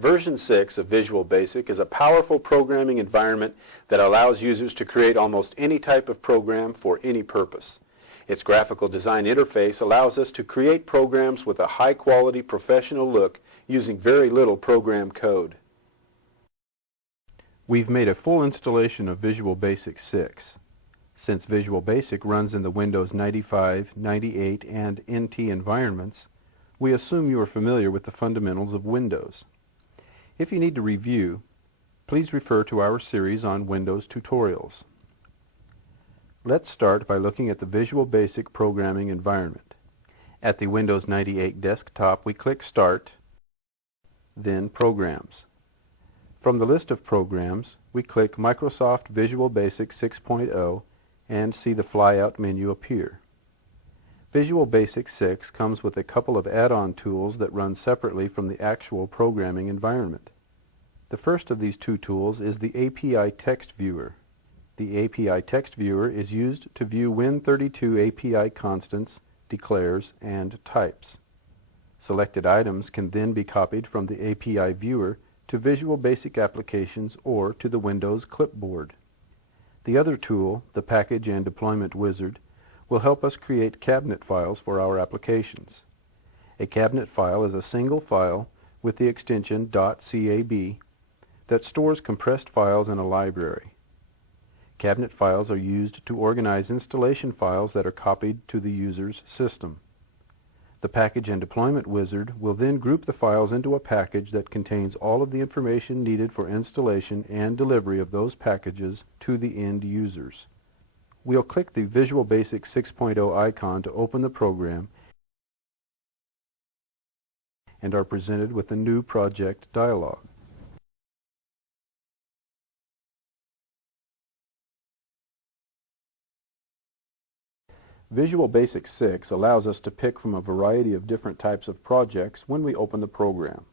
Version 6 of Visual Basic is a powerful programming environment that allows users to create almost any type of program for any purpose. Its graphical design interface allows us to create programs with a high-quality professional look using very little program code. We've made a full installation of Visual Basic 6. Since Visual Basic runs in the Windows 95, 98, and NT environments, we assume you are familiar with the fundamentals of Windows. If you need to review, please refer to our series on Windows tutorials. Let's start by looking at the Visual Basic programming environment. At the Windows 98 desktop, we click Start, then Programs. From the list of programs, we click Microsoft Visual Basic 6.0 and see the flyout menu appear. Visual Basic 6 comes with a couple of add-on tools that run separately from the actual programming environment. The first of these two tools is the API Text Viewer. The API Text Viewer is used to view Win32 API constants, declares, and types. Selected items can then be copied from the API Viewer to Visual Basic applications or to the Windows clipboard. The other tool, the Package and Deployment Wizard, will help us create cabinet files for our applications. A cabinet file is a single file with the extension .cab that stores compressed files in a library. Cabinet files are used to organize installation files that are copied to the user's system. The Package and Deployment Wizard will then group the files into a package that contains all of the information needed for installation and delivery of those packages to the end users. We'll click the Visual Basic 6.0 icon to open the program and are presented with a new project dialog. Visual Basic 6 allows us to pick from a variety of different types of projects when we open the program.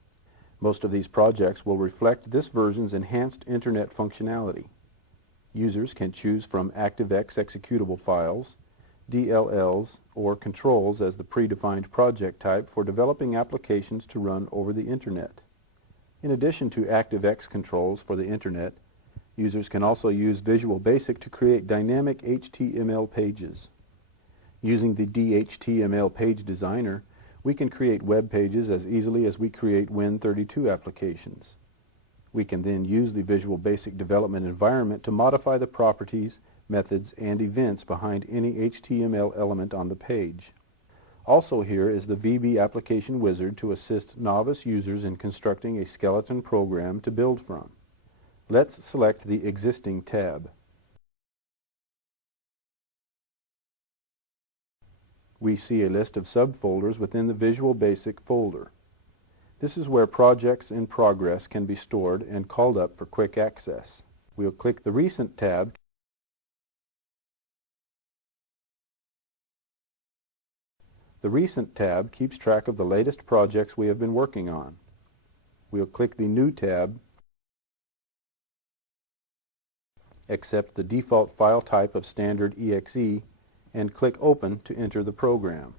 Most of these projects will reflect this version's enhanced Internet functionality. Users can choose from ActiveX executable files, DLLs, or controls as the predefined project type for developing applications to run over the Internet. In addition to ActiveX controls for the Internet, users can also use Visual Basic to create dynamic HTML pages. Using the DHTML page designer, we can create web pages as easily as we create Win32 applications. We can then use the Visual Basic development environment to modify the properties, methods, and events behind any HTML element on the page. Also here is the VB Application Wizard to assist novice users in constructing a skeleton program to build from. Let's select the Existing tab. We see a list of subfolders within the Visual Basic folder. This is where projects in progress can be stored and called up for quick access. We'll click the Recent tab. The Recent tab keeps track of the latest projects we have been working on. We'll click the New tab, accept the default file type of standard exe, and click Open to enter the program.